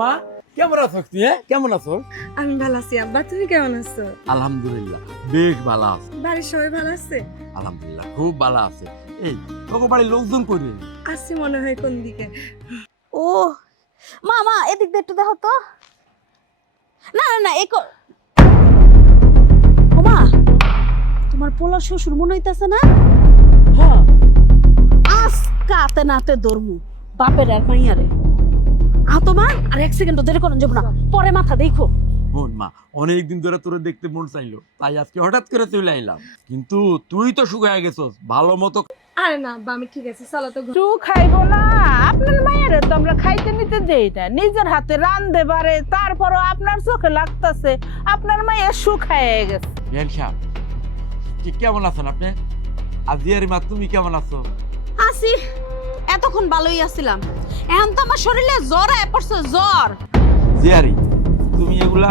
মা কেমন আছো তুই? কেমন আছো? আমি ভালো আছি আব্বা, তুমি কেমন আছো? আলহামদুলিল্লাহ বেশ ভালো আছে। বাড়ির সবাই ভালো আছে? আলহামদুলিল্লাহ খুব ভালো আছে। এই তোকে বাড়ির লোকজন কই রে? আসছি মনে হয় কোন দিকে। ও মামা এদিক দিয়ে একটু দেখো তো। না না না ওমা তোমার পোলা শ্বশুর মনে হইতাছে না? হ্যাঁ আজকে আতে নাতে ধরমু বাপের আর মাইয়ারে। তোমার আর এক সেকেন্ড দেরি করুন যাবো না, পরে মাথা দেখো। শোন মা, অনেকদিন ধরে তোরে দেখতে মন চাইলো, তাই আজকে হঠাৎ করে চলে আইলাম। কিন্তু তুই তো শুকায় গেছস ভালো মতো। আরে না আব্বা, আমি ঠিক আছে, চলো তো। তু খাইবো না? আপনার মায়ের তো আমরা খাইতে নিতে দেই না, নিজের হাতে রান্ধতে পারে, তারপরও আপনার চোখে লাগতেছে আপনার মায়ের শুকায় গেছে। ভ্যানসা কেমন আছেন আপনি? আজিয়ারি মা তুমি কেমন আছো? আসি এতক্ষণ ভালোই আছিলাম, এখন তো আমার শরীরে জ্বর আয় পড়ছে, জ্বর। জিয়ারি তুমি এগুলা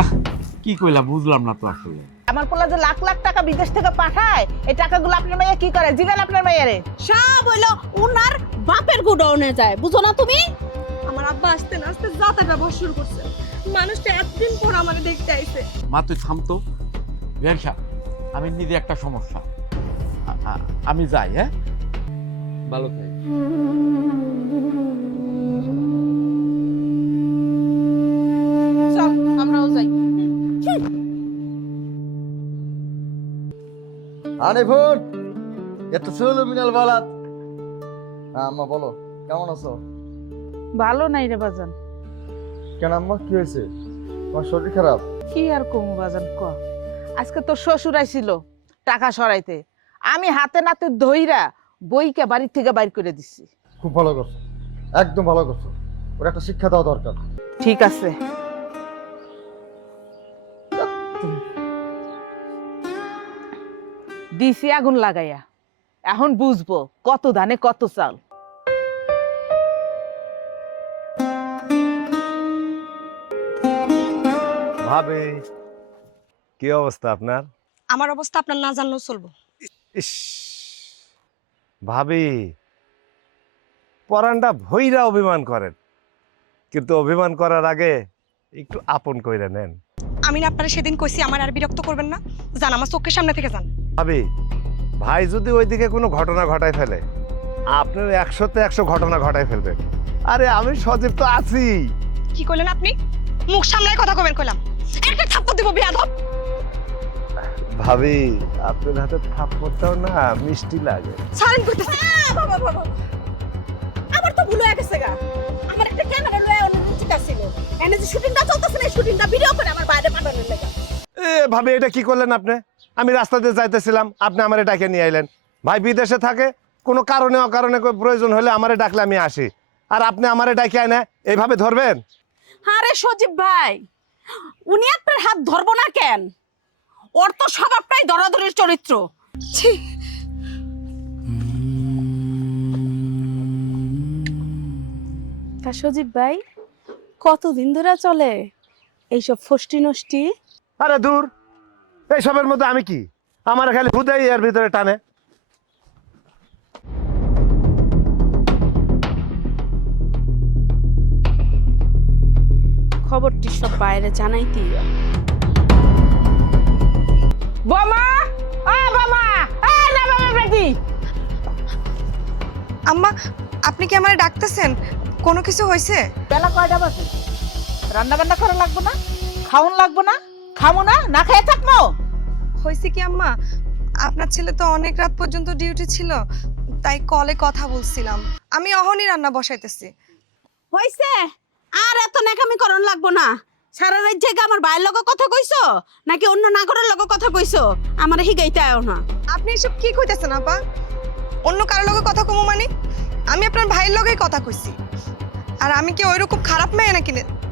কি কইলা বুঝলাম না তো আসলে। আমার পোলা যে লাখ লাখ টাকা বিদেশ থেকে পাঠায়, এই টাকাগুলো আপনার মাইয়া কি করে? জিগান আপনার মাইয়ারে। সব হইলো উনার বাপের গুডাউনে যায়, বুঝো না তুমি? আমার আব্বা আসতে না আসতে যাতা ব্যবহার শুরু করছে। মানুষটা এতদিন পর আমাকে দেখতে আইছে। মা তুই থামতো। ভ্যানসা আমি নিজে একটা সমস্যা, আমি যাই। হ্যাঁ ভালো থাক। চল আমরাও যাই। আনিফুন এত সুলু মিনাল বালাত। আম্মা বলো কেমন আছো? ভালো নাই রে বাজান। কেন আম্মা কি হয়েছে? তোমার শরীর খারাপ? কি আর কমু বাজান ক, আজকে তোর শ্বশুর আইছিল টাকা সরাইতে, আমি হাতে নাতে ধইরা বইকে বাড়ি থেকে বাইর করে দিছি। খুব ভালো করছো, একদম ভালো করছো। ওর একটা শিক্ষা দেওয়া দরকার। ঠিক আছে, দিছি আগুন লাগাইয়া, এখন বুঝবো কত ধানে কত চাল। ভাবে কি অবস্থা আপনার? আমার অবস্থা আপনার না জানলেও চলবো। ইস ভাবি, পরানটা ভইরা অভিমান করেন, কিন্তু অভিমান করার আগে একটু আপন কইরা নেন। আমি না আপনারা সেদিন কইছি আমার আর বিরক্ত করবেন না, জান আমার চোখের সামনে থেকে যান। ভাবি, ভাই যদি ওইদিকে কোনো ঘটনা ঘটায় ফেলে, আপনি 100-তে 100 ঘটনা ঘটায় ফেলবেন। আরে আমি সজীব তো আছি। কি কইলেন আপনি? মুখ সামলায় কথা কবেন কইলাম, একটা থাপ্পড় দিব বিয়াদব। ভাবি, আপনার হাতে থাপ্পড়টাও না মিষ্টি লাগে। ছাড়েন কইতেছি। বাবা বাবা, আমার তো ভুল হয়ে গেছে গা। আমার একটা ক্যামেরা লয়ে অন্য উচিত ছিল, এনে যে শুটিংটা চলতেছে না, শুটিংটা ভিডিও করে আমার বাইরে পাঠানোর লাগে। ভাবি, এটা কি করলেন আপনি? আমি রাস্তাতে যাইতেছিলাম, আপনি আমারে ডাকে নিয়ে আইলেন। ভাই বিদেশে থাকে, কোনো কারণে অকারণে প্রয়োজন হলে আমারে ডাকলে আমি আসি, আর আপনি আমারে ডাকে আইনে এইভাবে ধরবেন? আরে সজীব ভাই, উনি আপনার হাত ধরবো না কেন? ওর তো স্বভাবটাই ধরাধরির চরিত্র। তা সজীব ভাই, কতদিন ধরে চলে এইসব ফষ্টি নষ্টি? আরে দূর, এইসবের মধ্যে আমি কি? আমার খালি হুদাই এর ভিতরে টানে। খবরটি সব বাইরে জানাইতেই হয়। বোমা, ও বোমা, এই না বাবা বেটি। আম্মা, আপনি কি আমারে ডাকতেছেন? কোনো কিছু হয়েছে? বেলা কয়টা বাজে? রান্না বান্না করা লাগবো না? খাওন লাগবো না? খামো না, না খেয়ে থাকবো? হয়েছে কি আম্মা, আপনার ছেলে তো অনেক রাত পর্যন্ত ডিউটি ছিল, তাই কলে কথা বলছিলাম। আমি অহনি রান্না বসাইতেছি। হইছে, আর এত নাকামি করন লাগবো না। সারা রাত জেগে আমার ভাইয়ের লগে কথা কইছো নাকি অন্য নাগরের লগে কথা কইছো? আমারে হিগাইতে আয়ো না। আপনি এসব কি কইতেছেন আপা? অন্য কারোর লগে কথা কমু মানে? আমি আপনার ভাইয়ের লগেই কথা কইছি। আর আমি কি ওইরকম খারাপ মেয়ে নাকি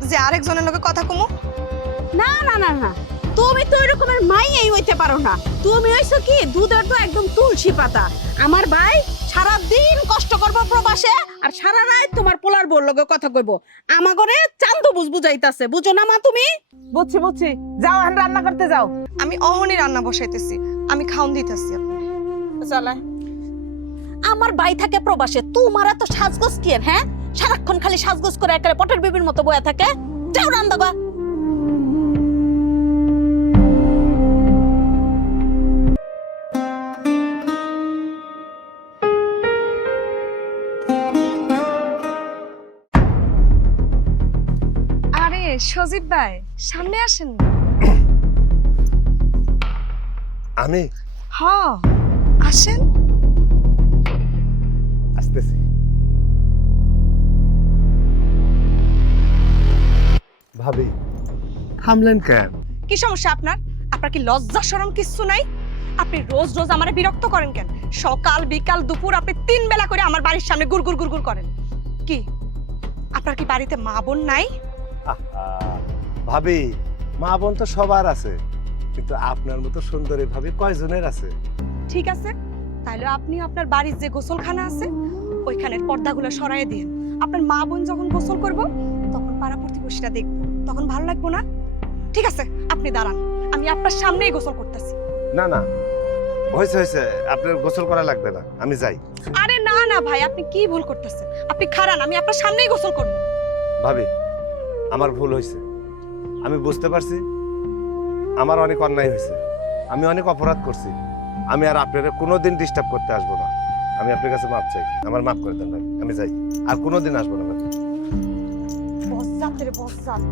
যে আরেকজনের লগে কথা কমু? না না না না, তুমি তো ওই রকমের মাইয়াই হইতে পারো না। তুমি হইছো কি দুধের তো একদম তুলসী পাতা। আমার ভাই সারা দিন কষ্ট করবো প্রবাসে, আর সারা রাত তোমার পোলার বোর লগে কথা কইবো। আমাগরে চান্দু বুঝাইতাছে, বুঝো না মা তুমি? বুঝছি বুঝছি, যাও এখন রান্না করতে যাও। আমি অহনি রান্না বসাইতেছি, আমি খাওন দিতেছি আপনার। চলে আমার ভাই থাকে প্রবাসে, তোমার এত সাজগোজ কি? হ্যাঁ, সারাক্ষণ খালি সাজগোজ করে একেবারে পটের বিবির মতো বয়া থাকে। যাও রান্দা বা। আরে সজীব ভাই, সামনে আসেন। আমি হ, আসেন। আসতেছি। ভাবি থামলেন কেন? কি সমস্যা আপনার? আপনার কি লজ্জা শরম কিচ্ছু নাই? আপনি রোজ রোজ আমারে বিরক্ত করেন কেন? সকাল বিকাল দুপুর আপনি 3 বেলা করে আমার বাড়ির সামনে গুড়গুড় গুড়গুড় করেন। কি আপনার কি বাড়িতে মা বোন নাই? আহা, ভাবি মা বোন তো সবার আছে, কিন্তু আপনার মতো সুন্দরী ভাবি কয়জনের আছে? ঠিক আছে, তাহলে আপনি আপনার বাড়ির যে গোসলখানা আছে ওইখানের পর্দাগুলো সরাইয়ে দিন। আপনার মা বোন যখন গোসল করব তখন পাড়া প্রতিবেশীরা দেখবো, তখন ভালো লাগবো না? ঠিক আছে, আপনি দাঁড়ান, আমি আপনার সামনেই গোসল করতেছি। না না, হয়েছে হয়েছে, আপনার গোসল করা লাগবে না, আমি যাই। আরে না না ভাই, আপনি কি ভুল করতেছেন? আপনি খারান, আমি আপনার সামনেই গোসল করব। ভাবি আমার ভুল হয়েছে, আমি বুঝতে পারছি আমার অনেক অন্যায় হয়েছে, আমি অনেক অপরাধ করছি। আমি আর আপনারা কোনোদিন ডিস্টার্ব করতে আসবো না। আমি আপনার কাছে মাপ চাই, আমার মাফ করে দেন ভাই, আমি যাই, আর কোনোদিন আসবো না ভাই। বজ্জাত রে বজ্জাত।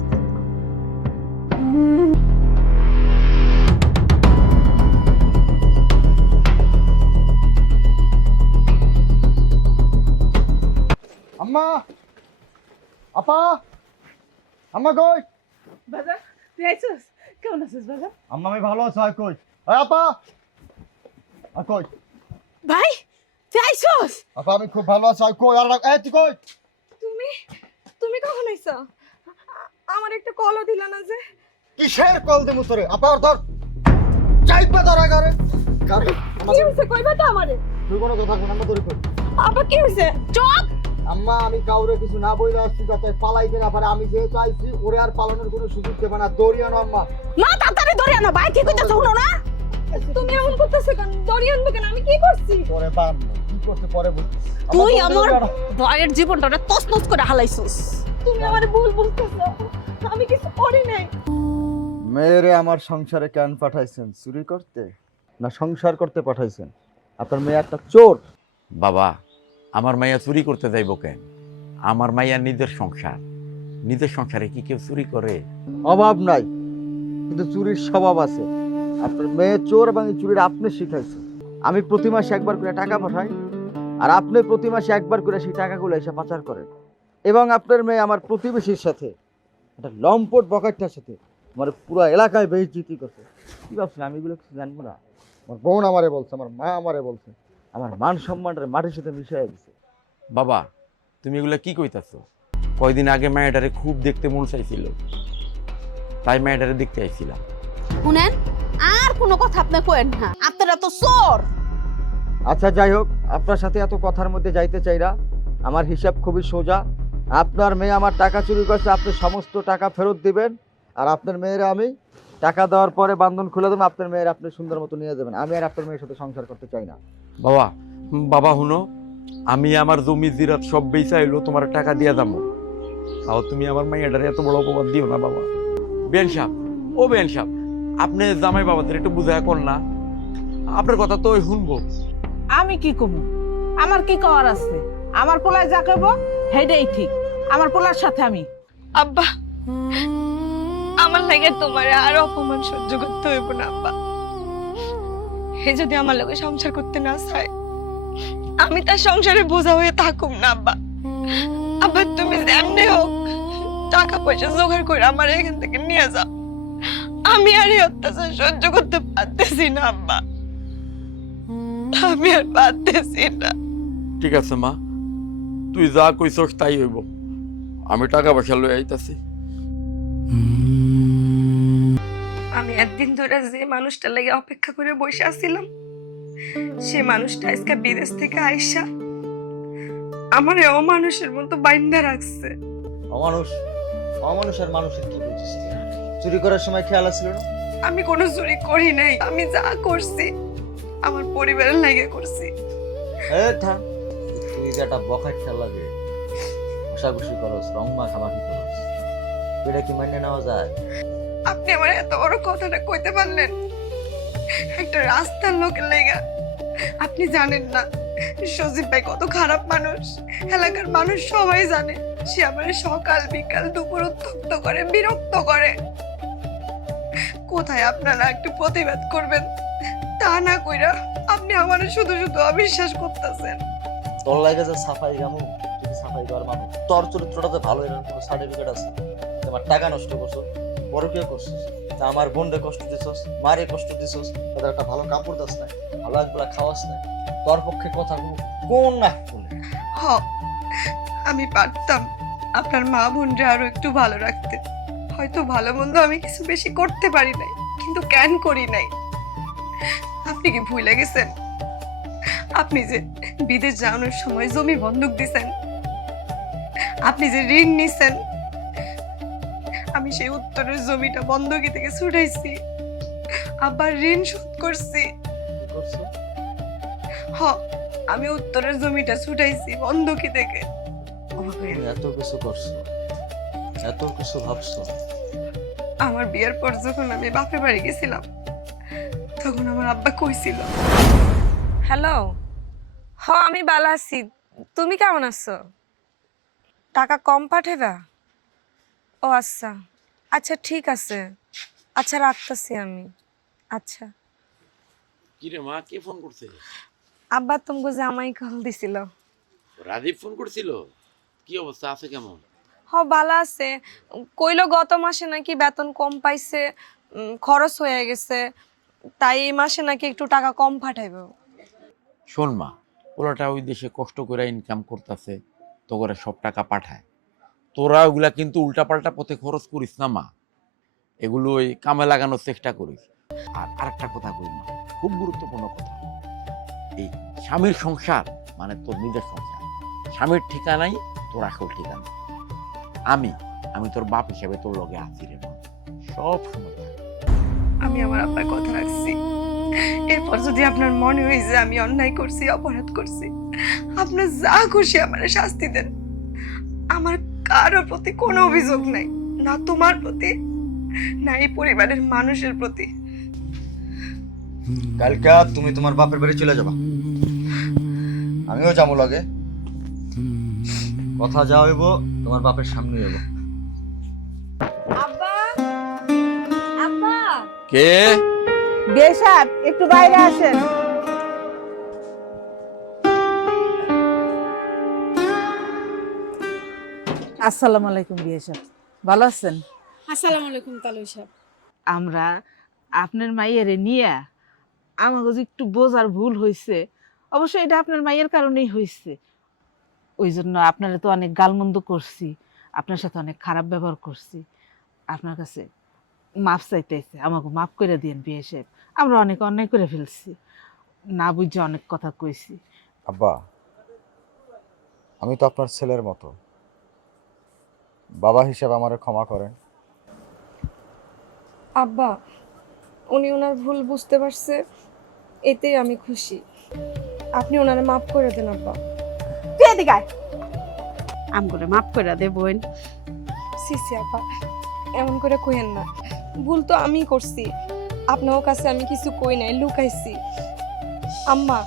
আম্মা, আপা, আম্মা কই? বাজার তুই আইছিস? কেমন আছিস বাজার? আম্মা আমি ভালো আছি, আর কই? এই আপা, আর কই? ভাই তুই আইছস? আপা আমি খুব ভালো আছি, আর কই? আর এই তুই কই? তুমি তুমি কখন আইছো? আমার একটা কলও দিলা না যে। কিসের কল দেমু তোরে? আপা আর ধর, চাইপা ধর আগারে গারে। কি হইছে কইবা তো আমারে? তুই কোনো কথা কই না, আম্মা তোরে কই? আবার কি হইছে? চুপ। আম্মা আমি কাউরে কিছু না বইলে আসছি, যাতে পালাইতে না পারে। আমি যেহেতু আইছি, ওরে আর পালানোর কোনো সুযোগ দেবে না। দৌড়িয়ানো আম্মা। না তাড়াতাড়ি ধরে আনো, ভাই কি কইতাছ শুনো না? তুমি এমন করতেছো কেন? দড়ি আনবো কেন? আমি কি করছি? পরে পান কি করতে পরে বলছি। তুই আমার ভাইয়ের জীবনটা তছনছ করে হালাইছস। তুমি আমারে ভুল বুঝতেছো, আমি কিছু করি নাই। মেয়েরে আমার সংসারে কেন পাঠাইছেন? চুরি করতে না সংসার করতে পাঠাইছেন? আপনার মেয়ে একটা চোর। বাবা, আমার মাইয়া চুরি করতে যাইব কেন? আমার মাইয়া নিজের সংসার, নিজের সংসারে কি কেউ চুরি করে? অভাব নাই, কিন্তু চুরির স্বভাব আছে। আপনার মেয়ে চোর এবং এই চুরির আপনি শিখাইছেন। আমি প্রতি মাসে একবার করে টাকা পাঠাই, আর আপনি প্রতি মাসে একবার করে সেই টাকাগুলো এসে পাচার করেন। এবং আপনার মেয়ে আমার প্রতিবেশীর সাথে, একটা লম্পট বকাটটার সাথে আমার পুরো এলাকায় বেইজ্জতি করছে। কি ভাবছেন আমি এগুলো কিছু জানবো না? আমার বোন আমারে বলছে, আমার মা আমারে বলছে, আমার মান সম্মানটা মাটির সাথে মিশিয়ে গেছে। বাবা, তুমি এগুলা কি কইতাছো? কয়দিন আগে মায়াটারে খুব দেখতে মন চাইছিল, তাই মায়াটারে দেখতে আইছিলাম। শুনেন, আর কোনো কথা আপনি কইেন না, আপনারা তো চোর। আচ্ছা যাই হোক, আপনার সাথে এত কথার মধ্যে যাইতে চাই না। আমার হিসাব খুবই সোজা। আপনার মেয়ে আমার টাকা চুরি করছে, আপনি সমস্ত টাকা ফেরত দিবেন। আর আপনার মেয়েরা আমি টাকা দেওয়ার পরে বান্ধন খুলে দেবেন, আপনার মেয়ের আপনি সুন্দর মতো নিয়ে যাবেন। আমি আর আপনার মেয়ের সাথে সংসার করতে চাই না। বাবা, বাবা হুনো, আমি আমার জমি জিরাত সব বেচা এলো, তোমার টাকা দিয়া যাবো। তাও তুমি আমার মাইয়াটারে এত বড় অপবাদ দিও না বাবা। বেন সাহেব, ও বেন সাহেব, আপনি জামাই বাবাদের একটু বুঝায় কর না, আপনার কথা তো ওই শুনবো। আমি কি কমু? আমার কি করার আছে? আমার পোলায় যা কইব হেডেই ঠিক। আমার পোলার সাথে আমি। আব্বা, আমার লাগে তোমার আর অপমান সহ্য করতে হইব না আব্বা। হে যদি আমার লগে সংসার করতে না চায়, আমি তার সংসারে বোঝা হয়ে থাকুম না আব্বা। আব্বা তুমি যেমনি হোক টাকা পয়সা জোগাড় করে আমার এখান থেকে নিয়ে যাও। আমি আর এই অত্যাচার সহ্য করতে পারতেছি না আব্বা, আমি আর পারতেছি না। ঠিক আছে মা, তুই যা কইছস তাই হইব। আমি টাকা পয়সা লই আইতাছি। আমি একদিন ধরে যে মানুষটার লাগে অপেক্ষা করে বসে আছিলাম, সে মানুষটা আজকে বিদেশ থেকে আইসা আমার অমানুষের মতো বাইন্ধা রাখছে। অমানুষ? অমানুষের মানুষের কি বুঝছিস? চুরি করার সময় খেয়াল আসছিল না? আমি কোনো চুরি করি নাই, আমি যা করছি আমার পরিবারের লাগে করছি। তুই যে একটা বখাট খেলা লাগে, ঘষাঘষি করস, রং মাখামাখি করস, এটা কি মাইনে নেওয়া যায়? আপনি আমার এত বড় কথাটা কইতে পারলেন একটা রাস্তার লোকের লেগা? আপনি জানেন না সজীব ভাই কত খারাপ মানুষ, এলাকার মানুষ সবাই জানে। সে আমার সকাল বিকাল দুপুর উত্তক্ত করে, বিরক্ত করে। কোথায় আপনারা একটু প্রতিবাদ করবেন তা না কইরা আপনি আমার শুধু শুধু অবিশ্বাস করতেছেন। তোর লাগে যে সাফাই গামু, তুই সাফাই করার মানুষ, তোর চরিত্রটাতে ভালো, এরকম কোনো সার্টিফিকেট আছে? তোমার টাকা নষ্ট করছো, বড় কে করছিস, তা আমার বোনরে কষ্ট দিছস, মারে কষ্ট দিছস, তাদের একটা ভালো কাপড় দাস নাই, ভালো একবেলা খাওয়াস নাই, তোর পক্ষে কথা কোন না বলে? হ, আমি পারতাম আপনার মা বোনরা আরো একটু ভালো রাখতে। হয়তো ভালো মন্দ আমি কিছু বেশি করতে পারি নাই, কিন্তু কেন করি নাই? আপনি কি ভুলে গেছেন আপনি যে বিদেশ যাওয়ানোর সময় জমি বন্ধক দিছেন, আপনি যে ঋণ নিছেন? আমি সেই উত্তরের জমিটা বন্ধকি থেকে ছুটাইছি, আবার ঋণ শোধ করছি। কি করছো? হ, আমি উত্তরের জমিটা ছুটাইছি বন্ধকি থেকে। তুমি এত কিছু করছো, এত কিছু ভাবছো। আমার বিয়ের পর যখন আমি বাপের বাড়ি গেছিলাম তখন আমার আব্বা কইছিল। হ্যালো, হ আমি ভালো আছি, তুমি কেমন আছো? টাকা কম পাঠাবা? ও আচ্ছা, আচ্ছা ঠিক আছে, আচ্ছা রাখতেছি আমি। আচ্ছা। কি রে মা, কে ফোন করছে? আব্বা তোমাকে জামাই কল দিছিল। রাজীব ফোন করছিল? কি অবস্থা, আছে কেমন? হ ভালো আছে, কইলো গত মাসে নাকি বেতন কম পাইছে, খরচ হয়ে গেছে, তাই এই মাসে নাকি একটু টাকা কম পাঠাইব। শোন মা, ওরাটা ওই দেশে কষ্ট করে ইনকাম করতেছে, তো করে সব টাকা পাঠায়। তোরা ওগুলা কিন্তু উল্টাপাল্টা পথে খরচ করিস না মা, এগুলো ওই কামে লাগানোর চেষ্টা করিস। আর আরেকটা কথা কই মা, খুব গুরুত্বপূর্ণ কথা, এই স্বামীর সংসার মানে তোর নিজের সংসার। স্বামীর ঠিকানাই তোর আসল ঠিকানা। আমি তোর বাপ হিসেবে তোর লগে আছি রে মা, সব সময় থাক। আমি আমার আব্বার কথা রাখছি। এরপর যদি আপনার মনে হয় যে আমি অন্যায় করছি, অপরাধ করছি, আপনার যা খুশি আমার শাস্তি দেন। আমার কারোর প্রতি কোনো অভিযোগ নাই, না তোমার প্রতি, না এই পরিবারের মানুষের প্রতি। কালকে তুমি তোমার বাপের বাড়ি চলে যাবা, আমিও যাবো লাগে। কথা যা হইব তোমার বাপের সামনে হইব। আব্বা, আব্বা, কে? বিয়ে সাহেব একটু বাইরে আসেন। আসসালামু আলাইকুম বিয়ে সাহেব, ভালো আছেন? আসসালামু আলাইকুম তালুই সাহেব। আমরা আপনার মাইয়ারে নিয়ে আমাকে যে একটু বোঝার ভুল হয়েছে, অবশ্যই এটা আপনার মাইয়ের কারণেই হয়েছে। ওই জন্য আপনারা তো অনেক গালমন্দ করছি, আপনার সাথে অনেক খারাপ ব্যবহার করছি। আপনার কাছে মাপ চাইতেছে, আমাকে মাফ করে দিন বিয়ে সাহেব, আমরা অনেক অন্যায় করে ফেলছি, না বুঝে অনেক কথা কইছি। আব্বা, আমি তো আপনার ছেলের মতো, বাবা হিসেবে আমারে ক্ষমা করেন। আব্বা, উনি ওনার ভুল বুঝতে পারছে, এতেই আমি খুশি। আপনি ওনারে মাফ করে দেন আব্বা। তুই এদিকে আয়, আম করে মাফ করে দে বোন। সিসি আপা, এমন করে কইেন না, ভুল তো আমি করছি, আপনার কাছে আমি কিছু কই নাই, লুকাইছি। আম্মা,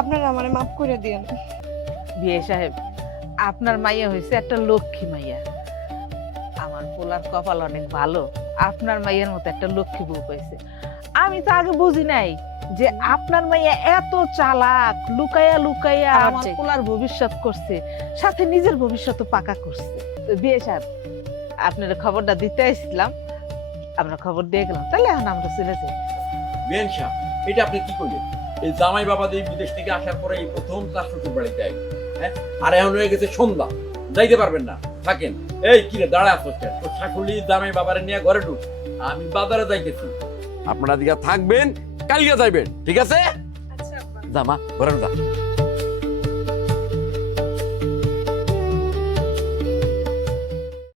আপনারা আমারে মাফ করে দিয়েন। বিয়ে সাহেব, আপনার মাইয়া হয়েছে একটা লক্ষ্মী মাইয়া। আমার পোলার কপাল অনেক ভালো, আপনার মাইয়ার মতো একটা লক্ষ্মী বউ পাইছে। আমি তো আগে বুঝি নাই যে আপনার মাইয়া এত চালাক, লুকাইয়া লুকাইয়া আমার আমার চেয়ে। পোলার ভবিষ্যৎ করছে, সাথে নিজের ভবিষ্যৎ পাকা করছে। তো বিয়ে সাহেব, আপনার খবরটা দিতে আসছিলাম, আমরা খবর দিয়ে গেলাম, তাহলে এখন আমরা চলে যাই। বেন সাহেব, এটা আপনি কি করলেন? এই জামাই বাবা দিয়ে বিদেশ থেকে আসার পরে এই প্রথম তার শ্বশুর বাড়িতে আইলেন, হ্যাঁ? আর এখন হয়ে গেছে সন্ধ্যা, যাইতে পারবেন না, থাকেন। এই কিরে দাঁড়া আসছেন, তোর শাশুড়ি জামাই বাবারে নিয়ে ঘরে ঢুক, আমি বাজারে যাইতেছি। আপনারা দিকে থাকবেন, কালকে যাইবেন, ঠিক আছে? আচ্ছা আব্বা। জামা ঘরে যা।